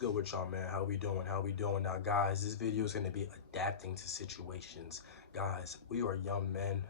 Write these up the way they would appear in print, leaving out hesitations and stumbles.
good with y'all, man? How we doing? How we doing? Now, guys, this video is going to be adapting to situations. Guys, we are young men.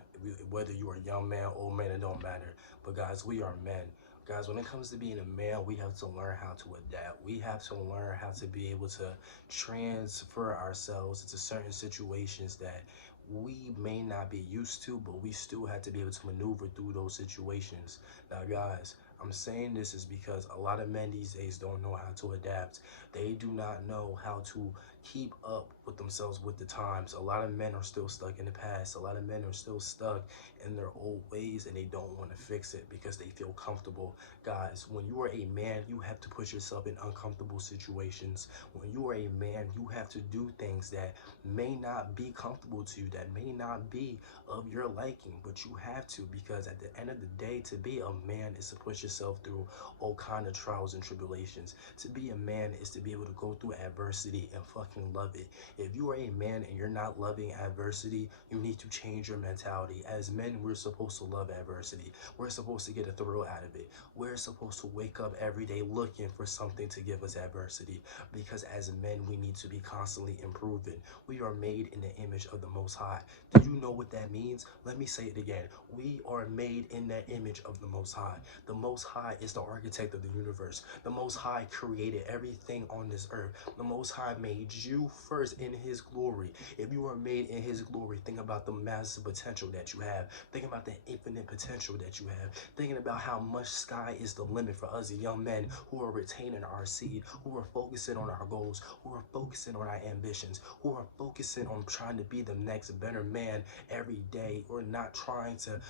Whether you are a young man, old man, it don't matter. But guys, we are men. Guys, when it comes to being a man, we have to learn how to adapt. We have to learn how to be able to transfer ourselves into certain situations that we may not be used to, but we still have to be able to maneuver through those situations. Now, guys, I'm saying this is because a lot of men these days don't know how to adapt. They do not know how to keep up with themselves with the times. A lot of men are still stuck in the past. A lot of men are still stuck in their old ways and they don't want to fix it because they feel comfortable. Guys, when you are a man, you have to put yourself in uncomfortable situations. When you are a man, you have to do things that may not be comfortable to you, that may not be of your liking, but you have to, because at the end of the day, to be a man is to push yourself through all kind of trials and tribulations. To be a man is to be able to go through adversity and fucking love it. If you are a man and you're not loving adversity, you need to change your mentality. As men, we're supposed to love adversity. We're supposed to get a thrill out of it. We're supposed to wake up every day looking for something to give us adversity, because as men, we need to be constantly improving. We are made in the image of the Most High. Do you know what that means? Let me say it again. We are made in that image of the Most High. The Most High is the architect of the universe. The Most High created everything on this earth. The Most High made you first in His glory. If you are made in His glory, think about the massive potential that you have. Think about the infinite potential that you have. Thinking about how much sky is the limit for us young men who are retaining our seed, who are focusing on our goals, who are focusing on our ambitions, who are focusing on trying to be the next better man every day. We're not trying to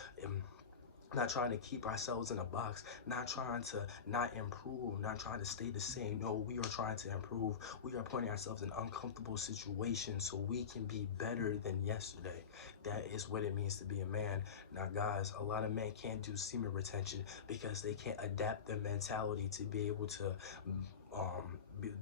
not trying to keep ourselves in a box, not trying to not improve, not trying to stay the same. No, we are trying to improve. We are putting ourselves in uncomfortable situations so we can be better than yesterday. That is what it means to be a man. Now, guys, a lot of men can't do semen retention because they can't adapt their mentality to be able to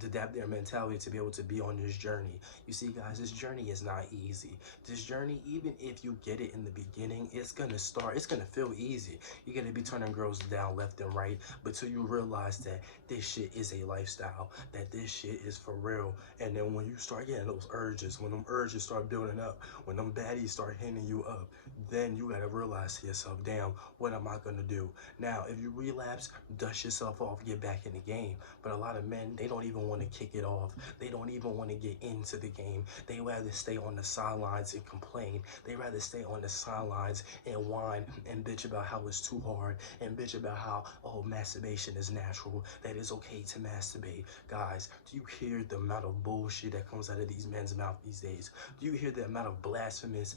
adapt their mentality to be able to be on this journey. You see, guys, this journey is not easy. This journey, even if you get it in the beginning, it's gonna feel easy. You're gonna be turning girls down left and right, but till you realize that this shit is a lifestyle, that this shit is for real. And then when you start getting those urges, when them urges start building up, when them baddies start hitting you up, then you gotta realize to yourself, damn, what am I gonna do? Now, if you relapse, dust yourself off, get back in the game. But a lot of men, they don't even want to kick it off. They don't even want to get into the game. They rather stay on the sidelines and complain. They rather stay on the sidelines and whine and bitch about how it's too hard, and bitch about how, oh, masturbation is natural, that it's okay to masturbate. Guys, do you hear the amount of bullshit that comes out of these men's mouth these days? Do you hear the amount of blasphemous,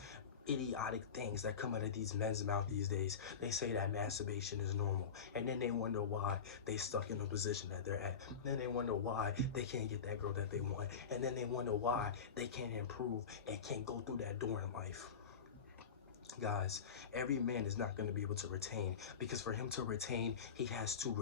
idiotic things that come out of these men's mouth these days? They say that masturbation is normal, and then they wonder why they stuck in the position that they're at. Then they wonder why they can't get that girl that they want, and then they wonder why they can't improve and can't go through that door in life. Guys, every man is not going to be able to retain, because for him to retain, he has to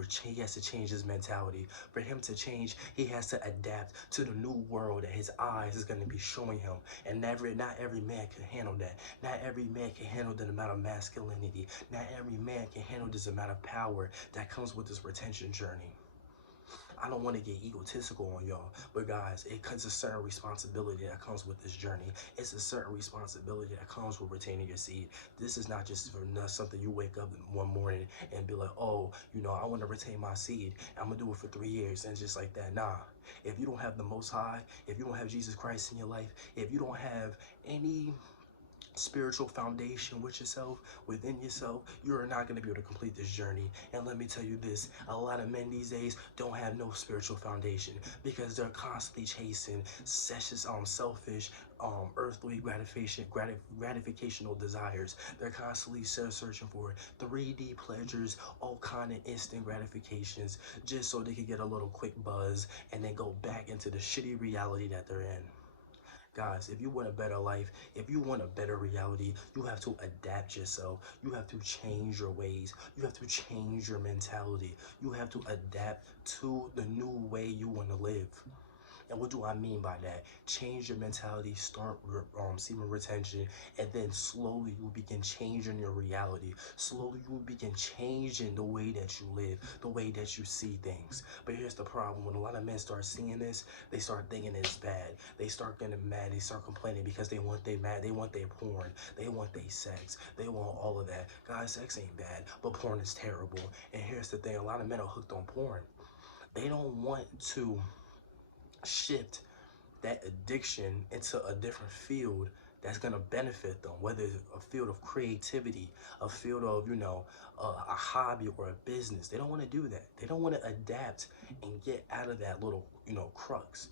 change his mentality. For him to change, he has to adapt to the new world that his eyes is going to be showing him. And not every man can handle that. Not every man can handle the amount of masculinity. Not every man can handle this amount of power that comes with this retention journey. I don't want to get egotistical on y'all, but guys, it comes a certain responsibility that comes with this journey. It's a certain responsibility that comes with retaining your seed. This is not just for something you wake up one morning and be like, oh, I want to retain my seed. I'm going to do it for 3 years and just like that. Nah. If you don't have the Most High, if you don't have Jesus Christ in your life, if you don't have any spiritual foundation with yourself, within yourself, you are not going to be able to complete this journey. And let me tell you this, a lot of men these days don't have no spiritual foundation because they're constantly chasing selfish, earthly gratificational desires. They're constantly searching for 3D pleasures, all kind of instant gratifications, just so they can get a little quick buzz and then go back into the shitty reality that they're in. Guys, if you want a better life, if you want a better reality, you have to adapt yourself. You have to change your ways. You have to change your mentality. You have to adapt to the new way you want to live. And what do I mean by that? Change your mentality, start semen retention, and then slowly you will begin changing your reality. Slowly you will begin changing the way that you live, the way that you see things. But here's the problem: when a lot of men start seeing this, they start thinking it's bad. They start getting mad. They start complaining because they want their mad. They want their porn. They want their sex. They want all of that. Guys, sex ain't bad, but porn is terrible. And here's the thing: a lot of men are hooked on porn. They don't want to shift that addiction into a different field that's going to benefit them, whether it's a field of creativity, a field of, a hobby or a business. They don't want to do that. They don't want to adapt and get out of that little, crux.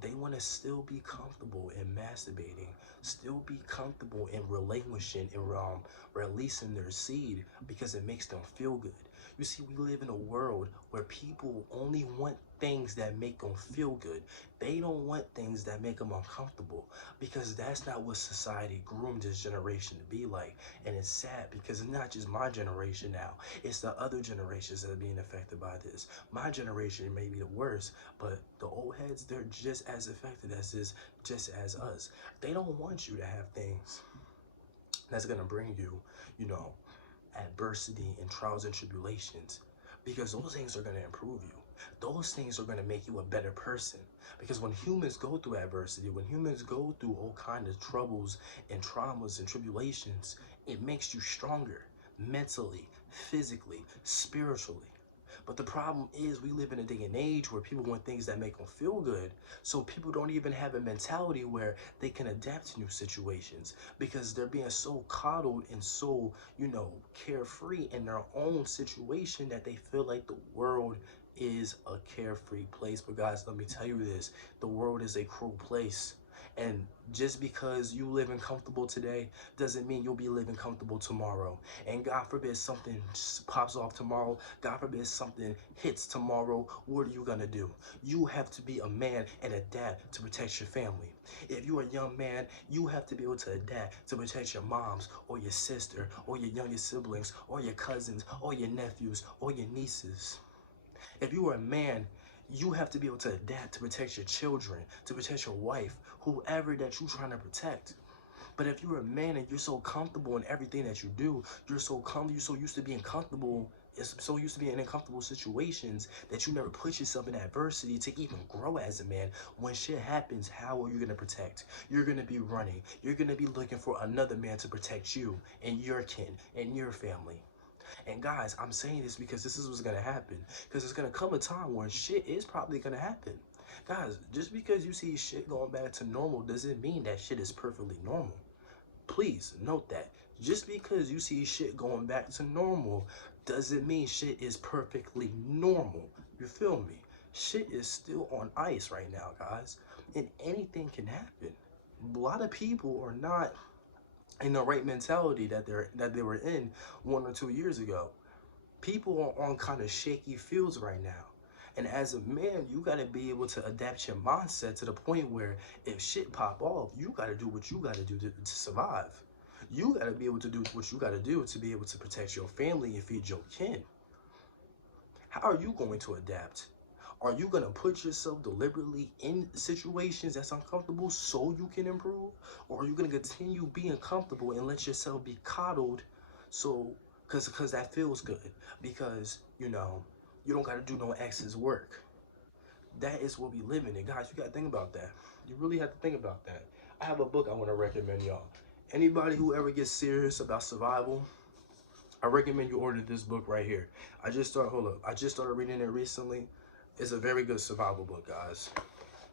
They want to still be comfortable in masturbating, still be comfortable in relinquishing and releasing their seed because it makes them feel good. You see, we live in a world where people only want things that make them feel good. They don't want things that make them uncomfortable because that's not what society groomed this generation to be like. And it's sad because it's not just my generation now, it's the other generations that are being affected by this. My generation may be the worst, but the old heads, they're just as affected as this, just as us. They don't want you to have things that's gonna bring you, you know, adversity and trials and tribulations, because those things are going to improve you. Those things are going to make you a better person, because when humans go through adversity, when humans go through all kinds of troubles and traumas and tribulations, it makes you stronger mentally, physically, spiritually. But the problem is we live in a day and age where people want things that make them feel good. So people don't even have a mentality where they can adapt to new situations because they're being so coddled and so, carefree in their own situation that they feel like the world is a carefree place. But guys, let me tell you this, the world is a cruel place. And just because you living comfortable today doesn't mean you'll be living comfortable tomorrow. And God forbid something pops off tomorrow. God forbid something hits tomorrow. What are you gonna do? You have to be a man and adapt to protect your family. If you're a young man, you have to be able to adapt to protect your moms or your sister or your youngest siblings or your cousins or your nephews or your nieces. If you are a man, you have to be able to adapt to protect your children, to protect your wife, whoever that you're trying to protect. But if you're a man and you're so comfortable in everything that you do, you're so used to being comfortable, it's so used to being in uncomfortable situations that you never put yourself in adversity to even grow as a man. When shit happens, how are you gonna protect? You're gonna be running. You're gonna be looking for another man to protect you and your kin and your family. And guys, I'm saying this because this is what's gonna happen. Because there's gonna come a time where shit is probably gonna happen. Guys, just because you see shit going back to normal doesn't mean that shit is perfectly normal. Please note that. Just because you see shit going back to normal doesn't mean shit is perfectly normal. You feel me? Shit is still on ice right now, guys. And anything can happen. A lot of people are not in the right mentality that they were in 1 or 2 years ago. People are on kind of shaky fields right now. And as a man, you got to be able to adapt your mindset to the point where if shit pop off, you got to do what you got to do to survive. You got to be able to do what you got to do to be able to protect your family and feed your kin. How are you going to adapt? Are you going to put yourself deliberately in situations that's uncomfortable so you can improve? Or are you going to continue being comfortable and let yourself be coddled so because that feels good? Because, you don't got to do no excess work. That is what we live in. And guys, you got to think about that. You really have to think about that. I have a book I want to recommend y'all. Anybody who ever gets serious about survival, I recommend you order this book right here. I just started reading it recently. It's a very good survival book, guys.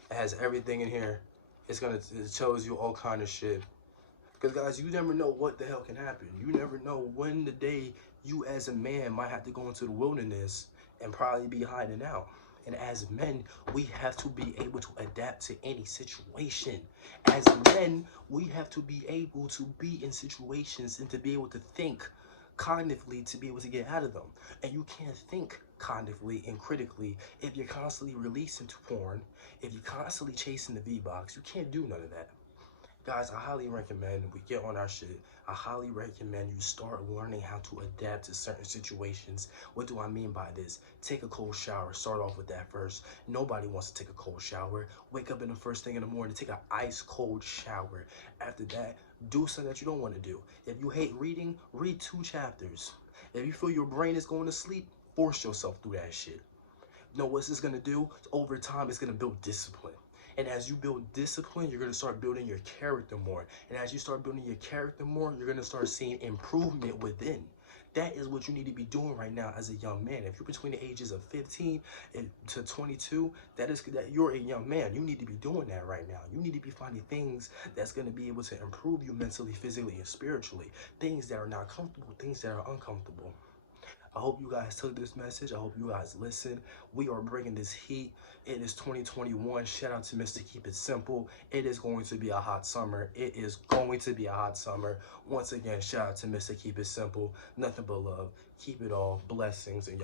It has everything in here. It tells you all kind of shit. Because guys, you never know what the hell can happen. You never know when the day you as a man might have to go into the wilderness and probably be hiding out. And as men, we have to be able to adapt to any situation. As men, we have to be able to be in situations and to be able to think cognitively to be able to get out of them. And you can't think cognitively and critically if you're constantly releasing to porn, if you're constantly chasing the V-Box. You can't do none of that. Guys, I highly recommend we get on our shit. I highly recommend you start learning how to adapt to certain situations. What do I mean by this? Take a cold shower. Start off with that first. Nobody wants to take a cold shower. Wake up in the first thing in the morning, take an ice cold shower. After that, do something that you don't want to do. If you hate reading, read 2 chapters. If you feel your brain is going to sleep, force yourself through that shit. No, what's this gonna do? Over time, it's gonna build discipline. And as you build discipline, you're gonna start building your character more. And as you start building your character more, you're gonna start seeing improvement within. That is what you need to be doing right now as a young man. If you're between the ages of 15 to 22, that you're a young man. You need to be doing that right now. You need to be finding things that's going to be able to improve you mentally, physically, and spiritually. Things that are not comfortable, things that are uncomfortable. I hope you guys took this message. I hope you guys listen. We are bringing this heat. It is 2021. Shout out to Mr. Keep It Simple. It is going to be a hot summer. It is going to be a hot summer. Once again, shout out to Mr. Keep It Simple. Nothing but love. Keep it all. Blessings. And y'all.